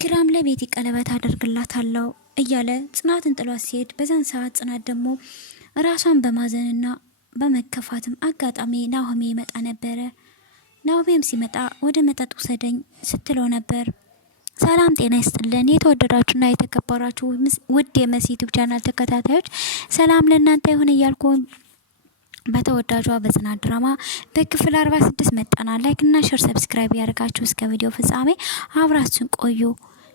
ኪራም ለቤቲ ቀለበት አደርግላታለሁ እያለ ጽናትን ጥሏት ሲሄድ በዛን ሰዓት ጽናት ደግሞ ራሷን በማዘንና በመከፋትም አጋጣሚ ናሆሜ ይመጣ ነበረ። ናሆሜም ሲመጣ ወደ መጠጥ ውሰደኝ ስትለው ነበር። ሰላም ጤና ይስጥልን የተወደዳችሁና የተከበራችሁ ውድ የመሲ ዩቲዩብ ቻናል ተከታታዮች ሰላም ለእናንተ ይሁን እያልኩ በተወዳጇ በጽናት ድራማ በክፍል 46 መጣናል። ላይክ እና ሼር ሰብስክራይብ ያደርጋችሁ እስከ ቪዲዮ ፍጻሜ አብራችሁን ቆዩ።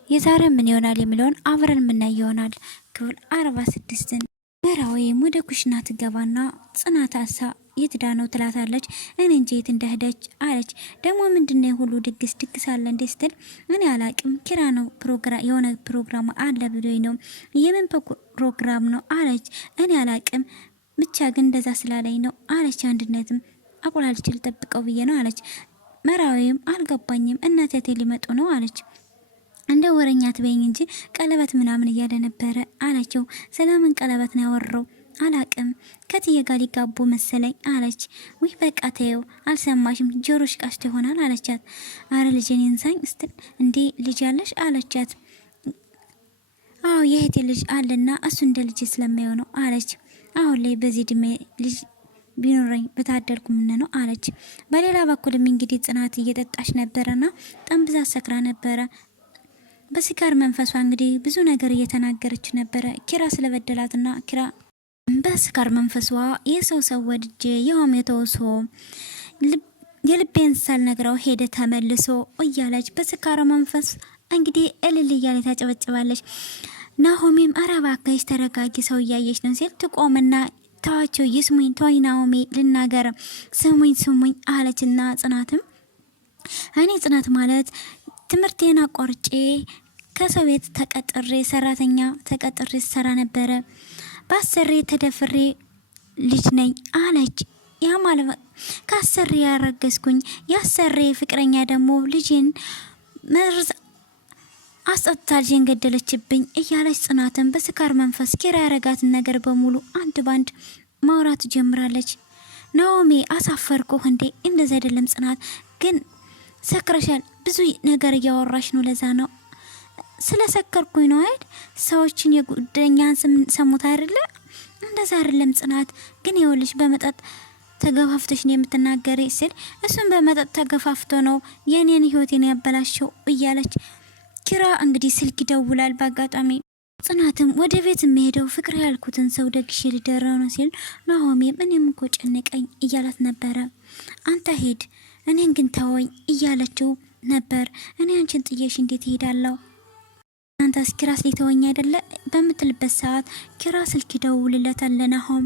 የዛሬ ምን ይሆናል የሚለውን አብረን የምናይ ይሆናል። ክፍል 46ን ምራዊም ወደ ኩሽና ትገባና ጽናት አሳ የትዳነው ትላታለች። እኔ እንጂ የት እንደሄደች አለች። ደግሞ ምንድነው ሁሉ ድግስ አለ እንዴ ስትል እኔ አላቅም ኪራ ነው የሆነ ፕሮግራም አለ ብሎኝ ነው። የምን ፕሮግራም ነው አለች። እኔ አላቅም ብቻ ግን እንደዛ ስላለኝ ነው አለች። አንድነትም አቆላልች ልጠብቀው ብዬ ነው አለች። መራዊም አልገባኝም እናቴ ሊመጡ ነው አለች። እንደ ወረኛ ትበይኝ እንጂ ቀለበት ምናምን እያለ ነበረ አለችው። ስለምን ቀለበት ነው ያወራው አላቅም ከትዬ ጋር ሊጋቡ መሰለኝ አለች። ውይ በቃ ተይው አልሰማሽም ጆሮሽ ቃሽቶ ይሆናል አለቻት። አረ ልጄን ይንሳኝ ስትል እንዴ ልጅ ያለሽ አለቻት። አዎ የእህቴ ልጅ አለና እሱ እንደ ልጅ ስለማየው ነው አለች። አሁን ላይ በዚህ እድሜ ልጅ ቢኖረኝ በታደልኩ ምን ነው አለች። በሌላ በኩልም እንግዲህ ጽናት እየጠጣች ነበረና ጠንብዛ ሰክራ ነበረ። በስካር መንፈሷ እንግዲህ ብዙ ነገር እየተናገረች ነበረ ኪራ ስለበደላትና ኪራ በስካር መንፈሷ የሰው ወድጄ የሆም የተወሶ የልቤን ሳልነግረው ሄደ ተመልሶ እያለች በስካር መንፈስ እንግዲህ እልል እያለ ታጨበጭባለች። ናሆሜም አረባካሽ ተረጋጊ ሰው እያየች ነው ሲል ትቆምና ታዋቸው ይስሙኝ ተወኝ ናሆሜ ልናገር ስሙኝ አለችና ጽናትም እኔ ጽናት ማለት ትምህርቴን አቋርጬ ከሰው ቤት ተቀጥሬ ሰራተኛ ተቀጥሬ ሰራ ነበረ። ባሰሬ ተደፍሬ ልጅ ነኝ አለች። ያ ማለት ካሰሬ ያረገዝኩኝ ያሰሬ ፍቅረኛ ደግሞ ልጅን መርዝ አስጠጥታ ልጅን ገደለችብኝ እያለች ጽናትን በስካር መንፈስ ኪራ ያረጋትን ነገር በሙሉ አንድ ባንድ ማውራት ጀምራለች። ናኦሚ አሳፈርኩህ እንዴ? እንደዛ አይደለም ጽናት ግን ሰክረሻል፣ ብዙ ነገር እያወራሽ ነው። ለዛ ነው ስለሰከርኩኝ ነው አይደል? ሰዎችን የጉደኛን ሰሙት አይደለ? እንደዛ አይደለም ጽናት ግን ይኸውልሽ በመጠጥ ተገፋፍተሽ ነው የምትናገሪ ሲል እሱን በመጠጥ ተገፋፍቶ ነው የኔን ህይወቴን ያበላሸው እያለች ኪራ እንግዲህ ስልክ ይደውላል በአጋጣሚ። ጽናትም ወደ ቤት የሚሄደው ፍቅር ያልኩትን ሰው ደግሼ ልደረው ነው ሲል ናሆሜም እኔም እኮ ጨነቀኝ እያላት ነበረ። አንተ ሄድ እኔን ግን ተወኝ እያለችው ነበር። እኔ አንቺን ጥዬሽ እንዴት እሄዳለሁ? አንተስ ኪራስ ሊተወኝ አይደለ በምትልበት ሰዓት ኪራ ስልክ ይደውልለታል ለናሆም።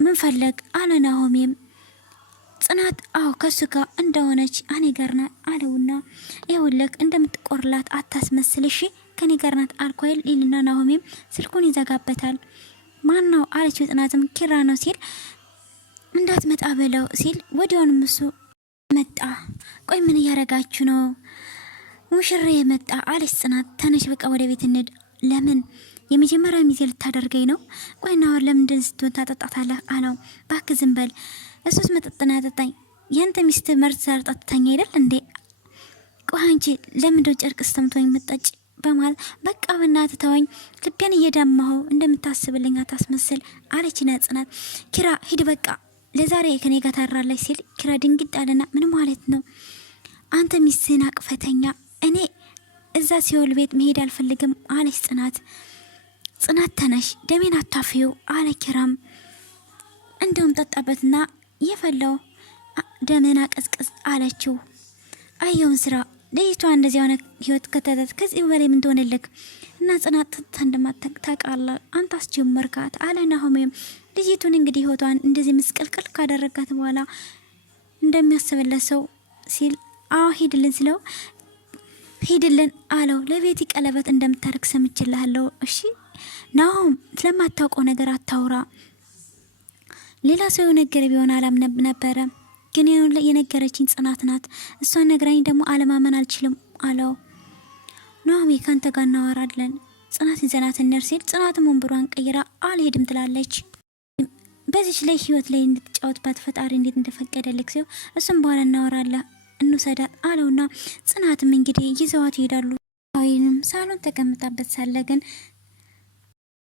ምን ፈለግ አለ ናሆሜም። ጽናት አዎ ከሱ ጋር እንደሆነች እኔ ጋር ናት አለውና ይኸውልህ እንደምትቆርላት አታስመስልሽ ከኔ ጋር ናት አልኮይል ይልና ናሆሜም ስልኩን ይዘጋበታል። ማን ነው አለችው ጽናትም ኪራ ነው ሲል እንዳትመጣ በለው ሲል ወዲያውንም እሱ መጣ። ቆይ ምን እያረጋችሁ ነው? ሙሽራ የመጣ አለች ጽናት። ተነሽ በቃ ወደ ቤት እንሂድ። ለምን የመጀመሪያ ሚዜ ልታደርገኝ ነው? ቆይና ወር ለምን እንደዚህ ታጠጣታለህ አለው። እባክህ ዝም በል እሱስ መጠጥና ያጠጣኝ ያንተ ሚስት መርዝ ሰርጣትተኛ አይደል እንዴ? ቆይ አንቺ ለምንድነው ጨርቅ ስተምቶኝ መጣጭ በማለት በቃ በእናትህ ተወኝ፣ ልቤን እየደማኸው እንደምታስብልኝ አታስመስል አለችና ጽናት ኪራ ሂድ በቃ ለዛሬ ከኔ ጋር ታራለች ሲል ኪራ ድንግጥ አለና ምን ማለት ነው? አንተ ሚስትህን አቅፈተኛ እኔ እዛ ሲኦል ቤት መሄድ አልፈልግም አለች ጽናት። ጽናት ተነሽ ደሜን አታፊው አለ ኪራም። እንደውም ጠጣበትና የፈላው ደሜን አቀዝቅዝ አለችው። አየውን ስራ ልጅቷ እንደዚህ የሆነ ህይወት ከተታት ከዚህ በላይ ምን ትሆንልክ? እና ጽናት ተታ እንደማታቃላ አንተ አስጀመርካት አለ ናሆሜም። ልጅቱን እንግዲህ ህይወቷን እንደዚህ ምስቅልቅል ካደረጋት በኋላ እንደሚያስብለት ሰው ሲል አዎ ሂድልን ስለው ሂድልን አለው። ለቤቲ ቀለበት እንደምታረግ ሰምችልሃለሁ እሺ ናሆም ስለማታውቀው ነገር አታውራ። ሌላ ሰው ነገር ቢሆን አላምነብ ነበረ ግን የነገረችኝ ጽናት ናት። እሷን ነግራኝ ደግሞ አለማመን አልችልም አለው። ናሆሜ ካንተ ጋር እናወራለን ጽናት ይዘናት እንር ሲል ጽናትም ወንበሯን ቀይራ አልሄድም ትላለች። በዚች ላይ ህይወት ላይ እንድትጫወትባት ፈጣሪ እንዴት እንደፈቀደልክ ሲው እሱም በኋላ እናወራለን እንውሰዳት አለውና ጽናትም እንግዲህ ይዘዋት ይሄዳሉ። መራዊንም ሳሎን ተቀምጣበት ሳለ ግን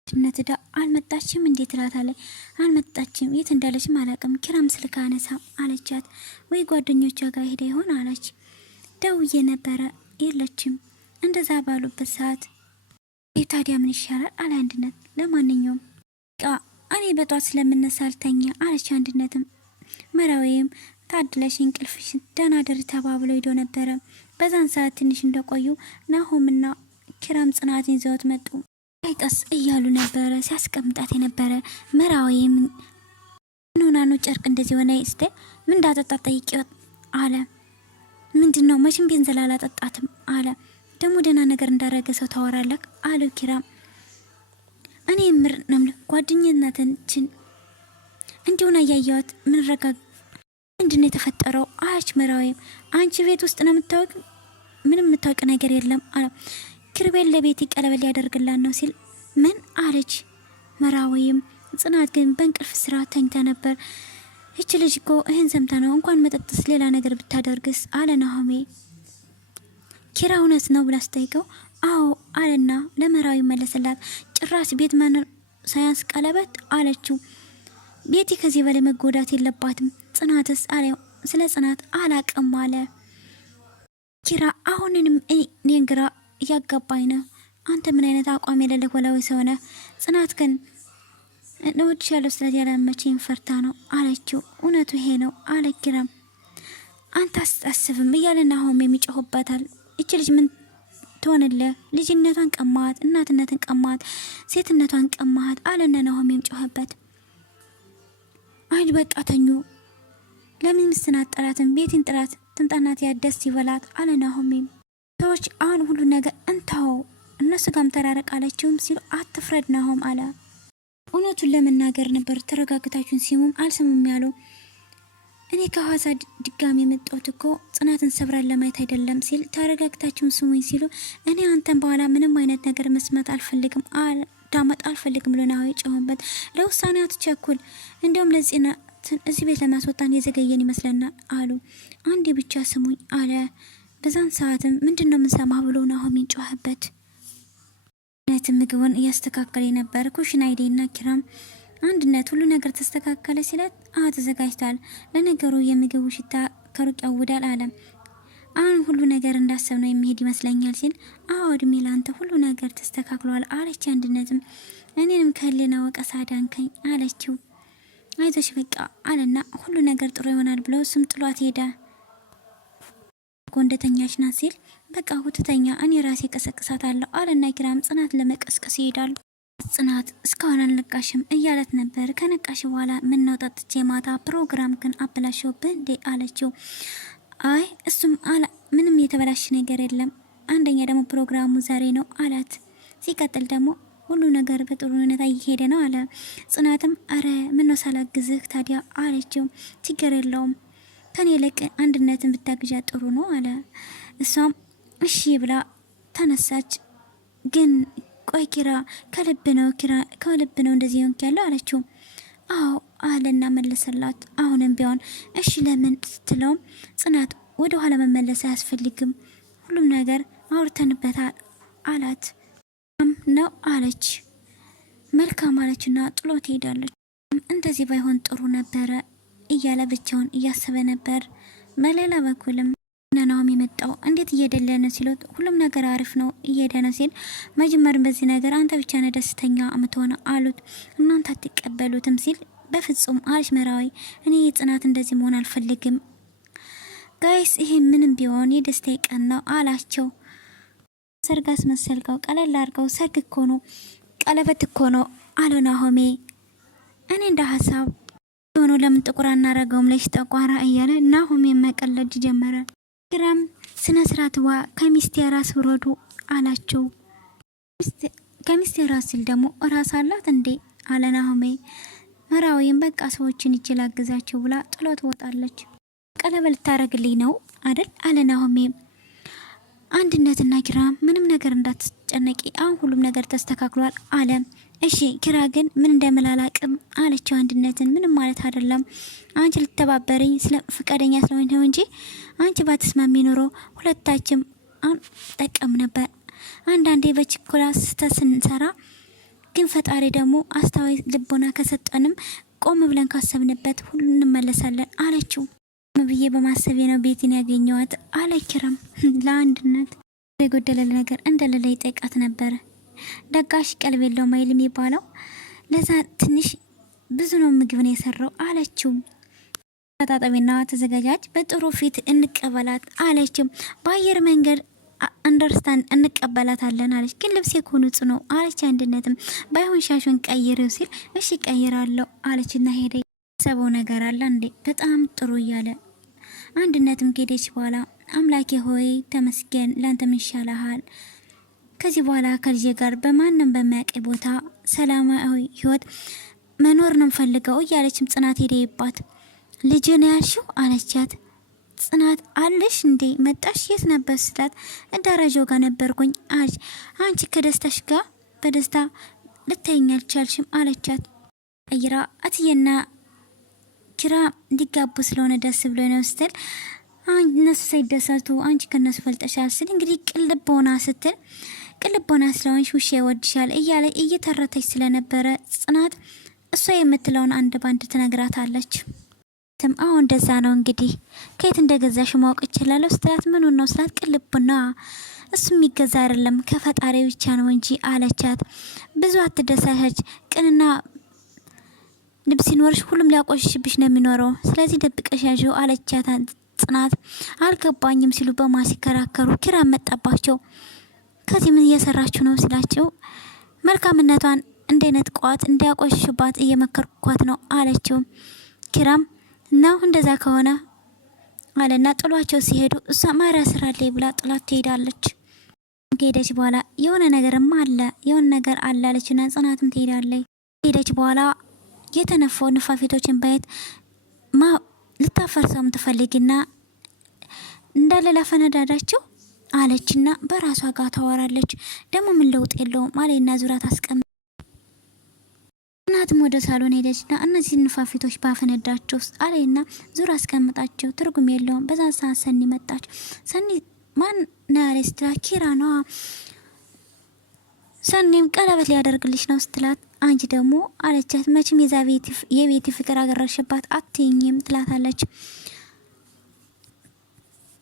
ነትዳ አልመጣችም እንዴ ትላታለች። አልመጣችም፣ የት እንዳለችም አላውቅም፣ ኪራም ስልክ አነሳ አለቻት። ወይ ጓደኞቿ ጋር ሄዳ ይሆን አለች። ደውዬ ነበረ የለችም። እንደዛ ባሉበት ሰዓት ታዲያ ምን ይሻላል አለ አንድነት። ለማንኛውም እኔ በጧት ስለምነሳ አልተኛ አለች አንድነትም። መራዊም ታድለሽ እንቅልፍሽ ደህና ደር ተባብለው ሄዶ ነበረ። በዛን ሰዓት ትንሽ እንደቆዩ ናሆምና ኪራም ጽናትን ይዘውት መጡ። ቀስ እያሉ ነበረ ሲያስቀምጣት የነበረ። መራዊም ኑናኑ ጨርቅ እንደዚህ ሆነ እስተ ምን እንዳጠጣት ጠይቂው አለ። ምንድነው መቼም ቤንዘል አላጠጣትም አለ። ደግሞ ደህና ነገር እንዳረገ ሰው ታወራለህ አለ ኪራም። እኔ ምር ነው ጓደኝነታችን እንዲሁና ያያያት ምን ረጋግ ምንድነው የተፈጠረው አለች መራዊም። አንቺ ቤት ውስጥ ነው የምታውቅ ምንም የምታውቅ ነገር የለም አለ። ኪርቤል ለቤት ቀለበል ያደርግላን ነው ሲል ምን አለች መራዊም። ጽናት ግን በእንቅልፍ ስራ ተኝታ ነበር። እቺ ልጅ እኮ ይሄን ሰምታ ነው እንኳን መጠጥስ ሌላ ነገር ብታደርግስ አለ ናሆሜ። ኪራ እውነት ነው ብላ ስጠይቀው አዎ አለና ለመራዊ መለሰላት። ጭራሽ ቤት ማነር ሳያንስ ቀለበት አለችው። ቤቲ ከዚህ በላይ መጎዳት የለባትም። ጽናትስ አለ። ስለ ጽናት አላቅም አለ ኪራ። አሁንንም እኔን ግራ እያጋባኝ ነው። አንተ ምን አይነት አቋም የሌለህ ወላዊ ሰው ነህ? ጽናት ግን ለወድሽ ያለው ስለት ያላመችኝ ፈርታ ነው አለችው። እውነቱ ይሄ ነው አለ ኪራም። አንተ አስታስብም እያለ ናሆም የሚጮህባታል። እቺ ልጅ ምን ትሆንልህ? ልጅነቷን ቀማት፣ እናትነትን ቀማት፣ ሴትነቷን ቀማት አለና ናሆም የሚጮህበት። አይድ በቃ ተኙ። ለምን ምስናት ጠላትን ቤትን ጥላት ትምጣናት ያደስ ይበላት አለ ናሆም። ሰዎች አሁን ሁሉ ነገር እንታው እነሱ ጋርም ተራረቃለችውም ሲሉ አትፍረድ ናሆም አለ። እውነቱን ለመናገር ነበር ተረጋግታችሁን ሲሙም አልሰሙም ያሉ። እኔ ከሐዋሳ ድጋሚ የመጣሁት እኮ ጽናትን ሰብራን ለማየት አይደለም ሲል ተረጋግታችሁን ስሙኝ ሲሉ እኔ አንተን በኋላ ምንም አይነት ነገር መስማት አልፈልግም ዳመጥ አልፈልግም ብሎ ናሆም ጮኸበት። ለውሳኔ አትቸኩል፣ እንዲያውም ለጽናትን እዚህ ቤት ለማስወጣን የዘገየን ይመስለናል አሉ። አንዴ ብቻ ስሙኝ አለ። በዛን ሰዓትም ምንድነው የምንሰማ ብሎ ናሆም ጮኸበት። ምግቡን እያስተካከለ ነበር ኩሽና አይዴና ኪራም። አንድነት ሁሉ ነገር ተስተካከለ ሲላት ተዘጋጅቷል። ለነገሩ የምግቡ ሽታ ከሩቅ ያውዳል አለ። አሁን ሁሉ ነገር እንዳሰብነው የሚሄድ ይመስለኛል ሲል እድሜ ላንተ ሁሉ ነገር ተስተካክሏል አለች አንድነትም። እኔንም ከሌና ወቀሳ ዳንከኝ አለችው። አይዞሽ በቃ አለና ሁሉ ነገር ጥሩ ይሆናል ብሎ ስም ጥሏት ሄደ። እንደተኛች ናት ሲል በቃ ሁተተኛ እኔ ራሴ ቀሰቅሳታለሁ አለና ኪራም ጽናት ለመቀስቀስ ይሄዳሉ። ጽናት እስካሁን አልነቃሽም እያለት ነበር። ከነቃሽ በኋላ ምን ነው ጠጥቼ ማታ ፕሮግራም ግን አበላሽውብህ እንዴ አለችው። አይ እሱም ምንም የተበላሽ ነገር የለም፣ አንደኛ ደግሞ ፕሮግራሙ ዛሬ ነው አላት። ሲቀጥል ደግሞ ሁሉ ነገር በጥሩ ሁኔታ እየሄደ ነው አለ። ጽናትም አረ ምን ነው ሳላግዝህ ታዲያ አለችው። ችግር የለውም ከኔ ልቅ አንድነትን ብታግዣ ጥሩ ነው አለ። እሷም እሺ ብላ ተነሳች። ግን ቆይ ኪራ ከልብ ነው እንደዚህ ሆንክ ያለው አለችው። አዎ አለና መለሰላት። አሁንም ቢሆን እሺ ለምን ስትለውም ጽናት ወደ ኋላ መመለስ አያስፈልግም፣ ሁሉም ነገር አውርተንበታል አላት። ነው አለች። መልካም አለችና ጥሎት ሄዳለች። እንደዚህ ባይሆን ጥሩ ነበረ እያለ ብቻውን እያሰበ ነበር። በሌላ በኩልም ናሆም የመጣው እንዴት እየደለ ነው ሲሉት ሁሉም ነገር አሪፍ ነው እየሄደ ነው ሲል መጀመሪያ በዚህ ነገር አንተ ብቻ ነህ ደስተኛ የምትሆነ አሉት። እናንተ አትቀበሉትም ሲል በፍጹም አለች መራዊ። እኔ ጽናት እንደዚህ መሆን አልፈልግም ጋይስ፣ ይሄ ምንም ቢሆን የደስታ ቀን ነው አላቸው። ሰርጋስ መሰልከው ቀለል አድርገው ሰርግ እኮ ነው ቀለበት እኮ ነው አለ ናሆሜ። እኔ እንደ ሀሳብ ሆኖ ለምን ጥቁር አናረገውም ለሽ ጠቋራ እያለ ናሆሜ መቀለድ ጀመረ። ኪራም ስነ ስርዓትዋ ከሚስቴ ራስ ወረዱ አላቸው። ከሚስቴ ራስ ሲል ደግሞ ራስ አላት እንዴ አለ ናሆሜ። መራዊም በቃ ሰዎችን ይችላል አግዛቸው ብላ ጥሎት ወጣለች። ቀለበት ልታረግልኝ ነው አይደል አለ ናሆሜ። አንድነትና ኪራ ምንም ነገር እንዳትጨነቂ አሁን ሁሉም ነገር ተስተካክሏል አለ። እሺ ኪራ ግን ምን እንደምላላቅም አለችው አንድነትን። ምንም ማለት አይደለም አንቺ ልተባበረኝ ፍቃደኛ ስለሆነ ነው እንጂ አንቺ ባትስማሚ ኖሮ ሁለታችንም ጠቀም ነበር። አንዳንዴ በችኮላ ስህተት ስንሰራ ግን ፈጣሪ ደግሞ አስተዋይ ልቦና ከሰጠንም ቆም ብለን ካሰብንበት ሁሉ እንመለሳለን አለችው። ብዬ በማሰብ ነው ቤትን ያገኘዋት አለ ኪራም። ለአንድነት የጎደለ ነገር እንደሌለ ይጠይቃት ነበር። ደጋሽ ቀልብ የለውም አይል የሚባለው ለዛ ትንሽ ብዙ ነው ምግብ ነው የሰራው አለችው። ተጣጣቢና ተዘጋጃጅ፣ በጥሩ ፊት እንቀበላት አለችው። በአየር መንገድ አንደርስታንድ እንቀበላታለን አለች። ግን ልብሴ እኮ ንጹህ ነው አለች አንድነትም። ባይሆን ሻሹን ቀይሬው ሲል እሺ ቀይራለሁ አለችና ሄደ። ሰበው ነገር አለ እንዴ በጣም ጥሩ እያለ አንድነትም ከሄደች በኋላ አምላኬ ሆይ ተመስገን፣ ላንተ ምን ይሻልሃል? ከዚህ በኋላ ከልጄ ጋር በማንም በማያውቀኝ ቦታ ሰላማዊ ህይወት መኖር ነው ፈልገው እያለችም ጽናት ሄደይባት። ልጅ ነው ያልሽው አለቻት። ጽናት አለሽ እንዴ መጣሽ? የት ነበር ስላት እዳራጆው ጋር ነበርኩኝ አለች። አንቺ ከደስታሽ ጋር በደስታ ልታይኝ አልቻልሽም አለቻት። አይራ አትየና ኪራ እንዲጋቡ ስለሆነ ደስ ብሎ ነው ስትል እነሱ ሳይደሰቱ አንቺ ከነሱ ፈልጠሻል ስል እንግዲህ ቅልቦና ስትል ቅልቦና ስለሆንሽ ውሻ ይወድሻል እያለ እየተረተች ስለነበረ ጽናት እሷ የምትለውን አንድ ባንድ ትነግራታለች። አሁን እንደዛ ነው እንግዲህ ከየት እንደገዛሽ ማወቅ ይችላለሁ ስትላት ምን ነው ስላት ቅልቦና እሱ የሚገዛ አይደለም ከፈጣሪ ብቻ ነው እንጂ አለቻት። ብዙ አትደሳሽ ቅንና ልብስ ሲኖርሽ ሁሉም ሊያቆሽሽብሽ ነው የሚኖረው፣ ስለዚህ ደብቀሽ ያዥው አለቻት። ጽናት አልገባኝም ሲሉ በማሲከራከሩ ኪራ መጣባቸው። ከዚህ ምን እየሰራችሁ ነው ሲላቸው መልካምነቷን እንደነጥቋት እንዲያቆሽሽባት እየመከርኳት ነው አለችው። ኪራም ነው እንደዛ ከሆነ አለና ጥሏቸው ሲሄዱ እሷ ማሪያ ስራ ላይ ብላ ጥላት ትሄዳለች። ከሄደች በኋላ የሆነ ነገርም አለ የሆነ ነገር አለ አለችና ጽናትም ትሄዳለች። ከሄደች በኋላ የተነፈው ንፋፊቶችን ባየት ልታፈርሰውም ትፈልግና እንዳለ ላፈነዳዳቸው አለችና በራሷ ጋር ታወራለች። ደግሞ ምን ለውጥ የለውም አለና ዙራት አስቀምጣ እናትም ወደ ሳሎን ሄደችና እነዚህ ንፋፊቶች ባፈነዳቸው አለና ዙራ አስቀምጣቸው ትርጉም የለውም። በዛ ሰዓት ሰኒ መጣች። ሰኒ ማን ናሬስታ ኪራ ነው። ሰኒም ቀለበት ሊያደርግልሽ ነው ስትላት አንቺ ደግሞ አለቻት። መቼም የቤት ፍቅር አገረሽባት አትይኝም ትላታለች።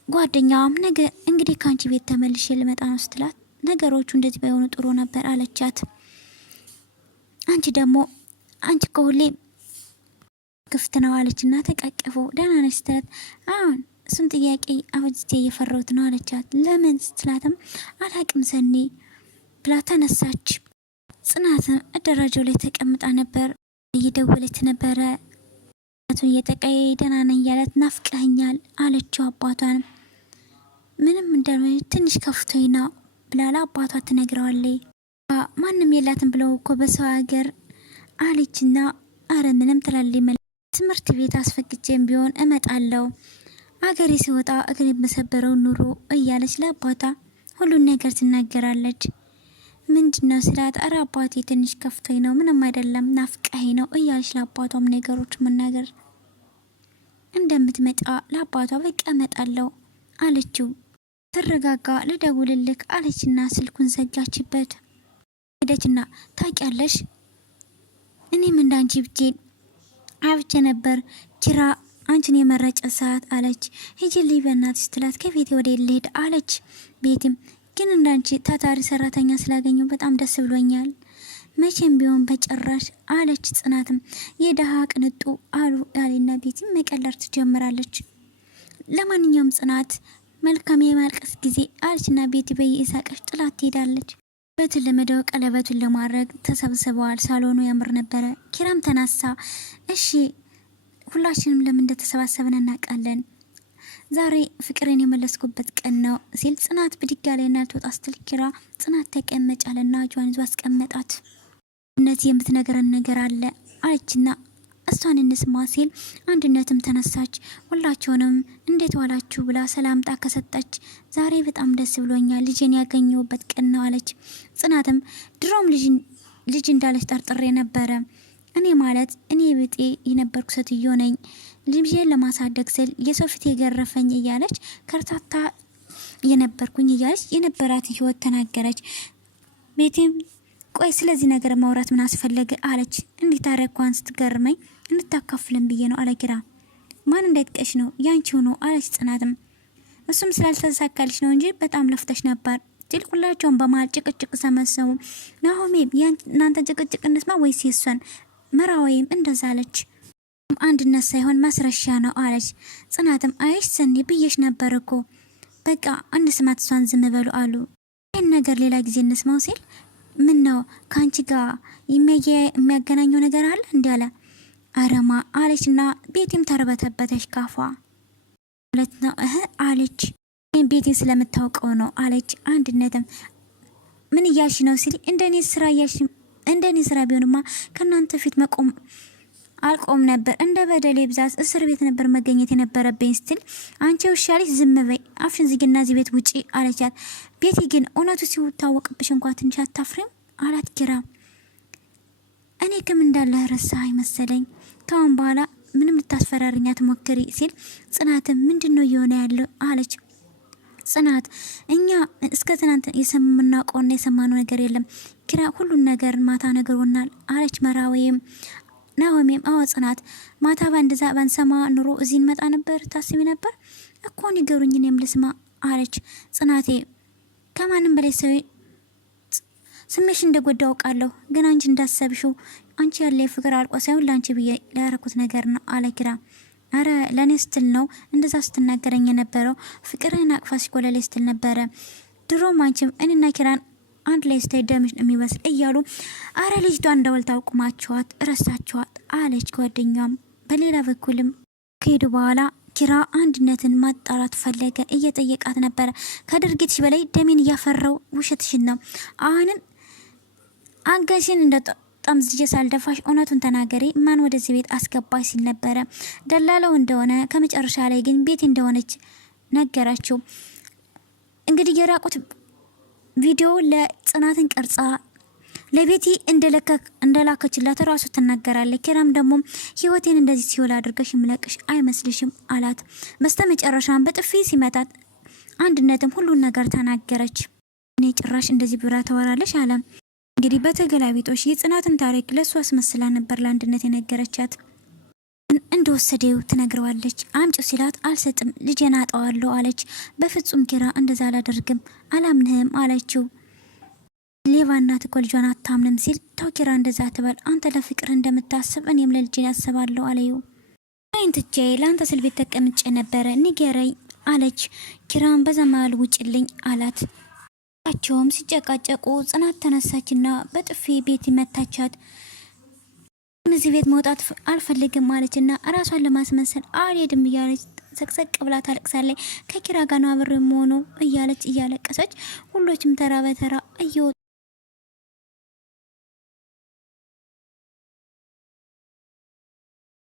ጓደኛዋም ነገ እንግዲህ ካንቺ ቤት ተመልሼ ልመጣ ነው ስትላት ነገሮቹ እንደዚህ ባይሆኑ ጥሩ ነበር አለቻት። አንቺ ደግሞ አንቺ ከሁሌ ክፍት ነው አለችና ተቃቀፉ። ደህና ነሽ ስትላት አሁን እሱን ጥያቄ አውጅቴ እየፈራሁት ነው አለቻት። ለምን ስትላትም አላቅም ሰኒ ብላ ተነሳች። ጽናትም አደራጀው ላይ ተቀምጣ ነበር። እየደወለች ነበረ። እናቱን እየጠቀየ ደህና ነኝ እያለት ናፍቀኸኛል አለችው አባቷን። ምንም እንደምን ትንሽ ከፍቶኝ ነው ብላ ለአባቷ ትነግረዋለች። ማንም የላትም ብለው እኮ በሰው ሀገር አለችና አረ ምንም ትላለች። ትምህርት ቤት አስፈቅጄም ቢሆን እመጣለሁ አገሬ ሲወጣ እግሬ በሰበረው ኑሮ እያለች ለአባቷ ሁሉን ነገር ትናገራለች። ምንድነው ስላት አረ አባቴ ትንሽ ከፍቶኝ ነው ምንም አይደለም ናፍቀኸኝ ነው እያለች ለአባቷም ነገሮች መናገር እንደምትመጣ ለአባቷ በቃ እመጣለሁ አለችው። ተረጋጋ ልደውልልክ አለችና ስልኩን ዘጋችበት። ሄደችና ታውቂያለሽ እኔም እንዳንቺ ብቻዬን አብቼ ነበር ኪራ አንቺን የመረጨ ሰዓት አለች። ሂጂልኝ በእናትሽ ስትላት ከቤቴ ወደ ልሄድ አለች። ቤትም ግን እንዳንቺ ታታሪ ሰራተኛ ስላገኘው በጣም ደስ ብሎኛል መቼም ቢሆን በጭራሽ አለች። ጽናትም የደሃ ቅንጡ አሉ ያለና ቤትም መቀለር ትጀምራለች። ለማንኛውም ጽናት መልካም የማልቀስ ጊዜ አለችና ቤት በየሳቀች ጥላት ትሄዳለች። በተለመደው ቀለበቱን ለማድረግ ተሰብስበዋል። ሳሎኑ ያምር ነበረ። ኪራም ተናሳ። እሺ ሁላችንም ለምን እንደተሰባሰብን እናውቃለን፣ ዛሬ ፍቅሬን የመለስኩበት ቀን ነው ሲል ጽናት ብድግ ያለና ትወጣ ስትል ኪራ ጽናት ተቀመጫለና እጇን ይዞ አስቀመጣት። እነዚህ የምትነገረን ነገር አለ አለችና እሷን እንስማ ሲል አንድነትም ተነሳች። ሁላቸውንም እንዴት ዋላችሁ ብላ ሰላምጣ ከሰጠች ዛሬ በጣም ደስ ብሎኛል ልጅን ያገኘሁበት ቀን ነው አለች። ጽናትም ድሮም ልጅ እንዳለች ጠርጥሬ ነበረ እኔ ማለት እኔ ብጤ የነበርኩ ሴትዮ ነኝ ልጅን ለማሳደግ ስል የሰው ፊት የገረፈኝ እያለች ከርታታ የነበርኩኝ እያለች የነበራት ህይወት ተናገረች። ቤቴም ቆይ ስለዚህ ነገር ማውራት ምን አስፈለገ አለች። እንዴት ታሪኳን ስትገርመኝ እንታካፍለን ብዬ ነው አለ ኪራ። ማን እንዳይጥቀሽ ነው ያንቺው ነው አለች ጽናትም። እሱም ስላልተሳካልሽ ነው እንጂ በጣም ለፍተሽ ነበር ሲል ሁላቸውም በመሃል ጭቅጭቅ ሰመሰሙ። ናሆሜ እናንተ ጭቅጭቅ እንስማ ወይስ የሷን? መራዊም እንደዛ አለች። አንድነት ሳይሆን ማስረሻ ነው አለች። ጽናትም አይሽ ሰኒ ብዬሽ ነበር እኮ በቃ እንስማት፣ እሷን ዝም በሉ አሉ። ይህን ነገር ሌላ ጊዜ እንስማው ሲል ምን ነው ከአንቺ ጋር የሚያገናኘው ነገር አለ እንዲ አለ። አረማ አለችና ቤቴም ተርበተበተች ካፏ ማለት ነው አለች። ቤቴ ስለምታውቀው ነው አለች። አንድነትም ምን እያልሽ ነው ሲል እንደኔ ስራ ቢሆንማ ከእናንተ ፊት መቆም አልቆም ነበር፣ እንደ በደሌ ብዛት እስር ቤት ነበር መገኘት የነበረብኝ ስትል አንቺ ውሻለች ዝም በይ አፍሽን ዝግና እዚህ ቤት ውጪ አለቻት። ቤቲ ግን እውነቱ ሲታወቅብሽ እንኳን ትንሽ አታፍሪም አላት ኪራ። እኔ ክም እንዳለ ረሳ አይመሰለኝ ካሁን በኋላ ምንም ልታስፈራርኛ ትሞክሪ ሲል ጽናትም ምንድነው እየሆነ ያለው አለች። ጽናት እኛ እስከ ትናንት የምናውቀውና የሰማነው ነገር የለም ኪራ ሁሉን ነገር ማታ ነግሮናል አለች መራዊም። ናሆሜም አዎ ጽናት ማታ ባንደዛ ባንሰማ ኑሮ እዚህ እንመጣ ነበር ታስቢ ነበር እኮ ንገሩኝ እኔም ልስማ አለች። ጽናቴ ከማንም በላይ ሰው ስሜሽ እንደጎዳው ቃለሁ ግን አንቺ እንዳሰብሽው አንቺ ያለ ፍቅር አልቆ ሳይሆን ላንቺ ብዬ ያረኩት ነገር ነው አለ ኪራ። አረ ለኔ ስትል ነው እንደዛ ስትናገረኝ የነበረው ፍቅርን አቅፋሽ ኮለሌ ስትል ነበረ። ድሮም አንቺም እኔና ኪራን አንድ ላይ ስታይ ደምሽ የሚመስል እያሉ አረ ልጅቷ እንደወል ታውቁማቸዋት ረሳቸዋት አለች ጓደኛም። በሌላ በኩልም ከሄዱ በኋላ ኪራ አንድነትን ማጣራት ፈለገ። እየጠየቃት ነበረ። ከድርጊትሽ በላይ ደሜን እያፈራው ውሸትሽን ነው። አሁንም አንገሽን እንደ ጠምዝጄ ሳልደፋሽ እውነቱን ተናገሪ፣ ማን ወደዚህ ቤት አስገባሽ ሲል ነበረ። ደላለው እንደሆነ ከመጨረሻ ላይ ግን ቤት እንደሆነች ነገራቸው። እንግዲህ የራቁት ቪዲዮ ለጽናትን ቀርጻ ለቤቲ እንደላከችላት ራሱ ትናገራለች። ኪራም ደግሞ ህይወቴን እንደዚህ ሲወል አድርገሽ ምለቅሽ አይመስልሽም አላት። በስተመጨረሻም በጥፊ ሲመታት አንድነትም ሁሉን ነገር ተናገረች። እኔ ጭራሽ እንደዚህ ብራ ተወራለሽ አለ። እንግዲህ በተገላቢጦሽ የጽናትን ታሪክ ለሷ አስመስላ ነበር ለአንድነት የነገረቻት። እንደወሰደው ትነግረዋለች። አምጪው ሲላት አልሰጥም ልጄን አጣዋለሁ አለች። በፍጹም ኪራ እንደዛ አላደርግም አላምንህም አለችው። ሌባና እኮ ልጇን አታምንም ሲል ተው ኪራ እንደዛ ትበል፣ አንተ ለፍቅር እንደምታስብ እኔም ለልጄ ያስባለሁ አለዩ። አይንትቼ ለአንተ ስል ቤት ተቀምጬ ነበረ ንገረኝ አለች። ኪራን በዘማል ውጭልኝ አላት። ቸውም ሲጨቃጨቁ ጽናት ተነሳችና በጥፊ ቤት ይመታቻት። እዚህ ቤት መውጣት አልፈልግም ማለችና ራሷን ለማስመሰል አልሄድም እያለች ሰቅሰቅ ብላ ታለቅሳለች። ከኪራ ጋር ነው አብሬ መሆኑ እያለች እያለቀሰች ሁሎችም ተራ በተራ እየወጡ